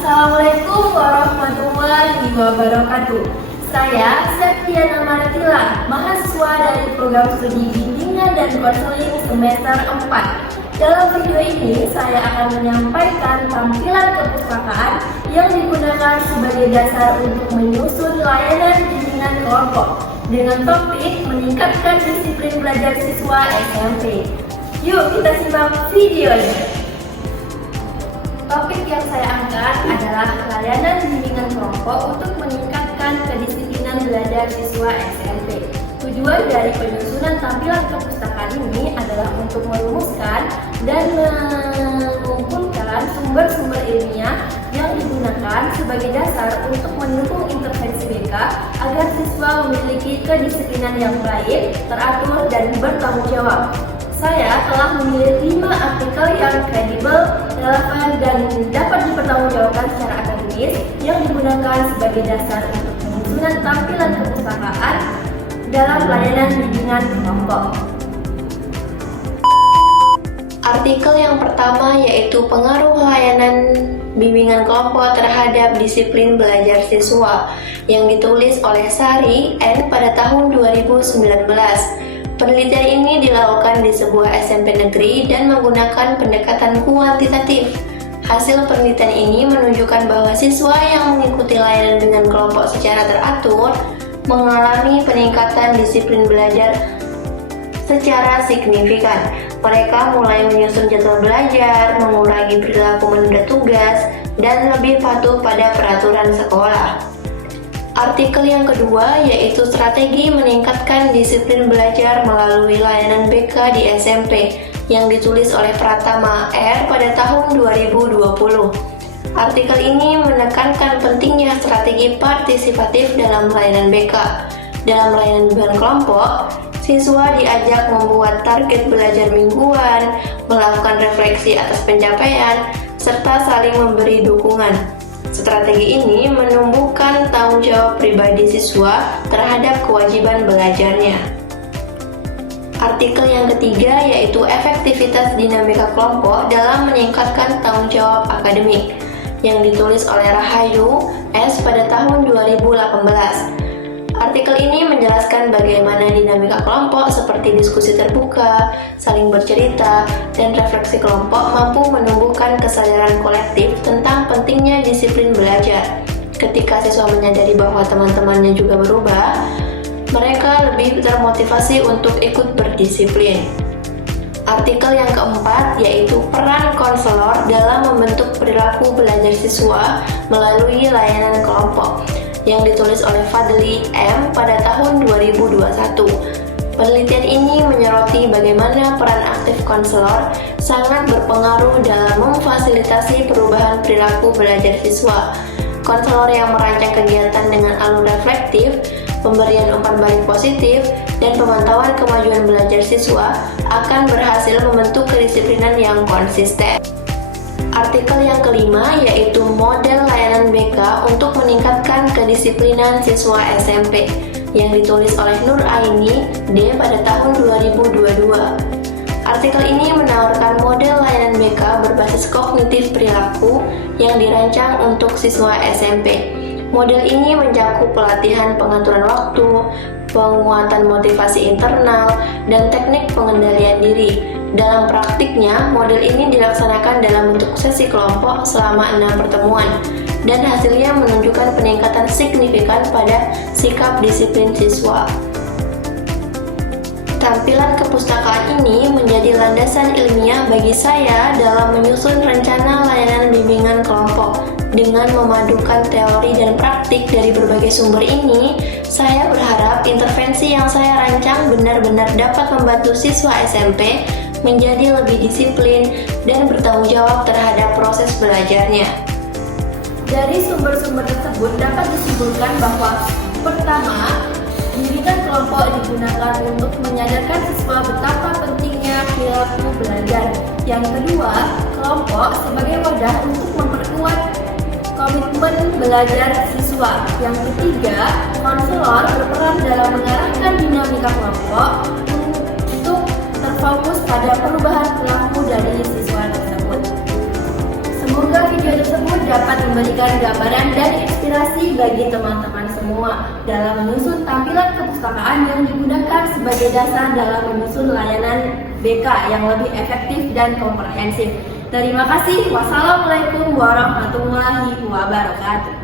Assalamualaikum warahmatullahi wabarakatuh. Saya Septiana Maritila, mahasiswa dari program studi bimbingan dan konseling semester 4. Dalam video ini, saya akan menyampaikan tampilan kepustakaan yang digunakan sebagai dasar untuk menyusun layanan bimbingan kelompok dengan topik meningkatkan disiplin belajar siswa SMP. Yuk kita simak videonya. Topik yang saya angkat adalah layanan bimbingan kelompok untuk meningkatkan kedisiplinan belajar siswa SMP. Tujuan dari penyusunan tampilan kepustakaan ini adalah untuk merumuskan dan mengumpulkan sumber-sumber ilmiah yang digunakan sebagai dasar untuk mendukung intervensi BK agar siswa memiliki kedisiplinan yang baik, teratur, dan bertanggung jawab. Saya telah memilih 5 artikel yang kredibel, relevan, dan dapat dipertanggungjawabkan secara akademis yang digunakan sebagai dasar untuk penyusunan tampilan kepustakaan dalam layanan bimbingan kelompok. Artikel yang pertama yaitu pengaruh layanan bimbingan kelompok terhadap disiplin belajar siswa yang ditulis oleh Sari N pada tahun 2019. Penelitian ini dilakukan di sebuah SMP negeri dan menggunakan pendekatan kuantitatif. Hasil penelitian ini menunjukkan bahwa siswa yang mengikuti layanan dengan kelompok secara teratur mengalami peningkatan disiplin belajar secara signifikan. Mereka mulai menyusun jadwal belajar, mengurangi perilaku menunda tugas, dan lebih patuh pada peraturan sekolah. Artikel yang kedua yaitu strategi meningkatkan disiplin belajar melalui layanan BK di SMP yang ditulis oleh Pratama R pada tahun 2020. Artikel ini menekankan pentingnya strategi partisipatif dalam layanan BK. Dalam layanan bimbingan kelompok, siswa diajak membuat target belajar mingguan, melakukan refleksi atas pencapaian, serta saling memberi dukungan. Strategi ini menumbuhkan tanggung jawab pribadi siswa terhadap kewajiban belajarnya. Artikel yang ketiga yaitu efektivitas dinamika kelompok dalam meningkatkan tanggung jawab akademik yang ditulis oleh Rahayu S pada tahun 2018. Artikel ini menjelaskan bagaimana dinamika kelompok seperti diskusi terbuka, saling bercerita, dan refleksi kelompok mampu menumbuhkan kesadaran kolektif tentang pentingnya disiplin belajar. Ketika siswa menyadari bahwa teman-temannya juga berubah, mereka lebih termotivasi untuk ikut berdisiplin. Artikel yang keempat yaitu peran konselor dalam membentuk perilaku belajar siswa melalui layanan kelompok yang ditulis oleh Fadli M pada tahun 2021. Penelitian ini menyoroti bagaimana peran aktif konselor sangat berpengaruh dalam memfasilitasi perubahan perilaku belajar siswa. Konselor yang merancang kegiatan dengan alur reflektif, pemberian umpan balik positif, dan pemantauan kemajuan belajar siswa akan berhasil membentuk kedisiplinan yang konsisten. Artikel yang kelima yaitu model layanan BK untuk meningkatkan kedisiplinan siswa SMP yang ditulis oleh Nur Aini D pada tahun 2022. Artikel ini menawarkan model layanan BK berbasis kognitif perilaku yang dirancang untuk siswa SMP. Model ini mencakup pelatihan pengaturan waktu, penguatan motivasi internal, dan teknik pengendalian diri. Dalam praktiknya, model ini dilaksanakan dalam bentuk sesi kelompok selama 6 pertemuan, dan hasilnya menunjukkan peningkatan signifikan pada sikap disiplin siswa. Tampilan kepustakaan ini menjadi landasan ilmiah bagi saya dalam menyusun rencana layanan bimbingan kelompok. Dengan memadukan teori dan praktik dari berbagai sumber ini, saya berharap intervensi yang saya rancang benar-benar dapat membantu siswa SMP menjadi lebih disiplin dan bertanggung jawab terhadap proses belajarnya. Dari sumber-sumber tersebut dapat disimpulkan bahwa pertama, bimbingan kelompok digunakan untuk menyadarkan siswa betapa pentingnya perilaku belajar. Yang kedua, kelompok sebagai wadah untuk memperkuat komitmen belajar siswa. Yang ketiga, konselor berperan dalam mengarahkan dinamika kelompok untuk terfokus pada perubahan perilaku dari siswa tersebut. Semoga video tersebut dapat memberikan gambaran dan inspirasi bagi teman-teman semua dalam menyusun tampilan kepustakaan yang digunakan sebagai dasar dalam menyusun layanan BK yang lebih efektif dan komprehensif. Terima kasih. Wassalamualaikum warahmatullahi wabarakatuh.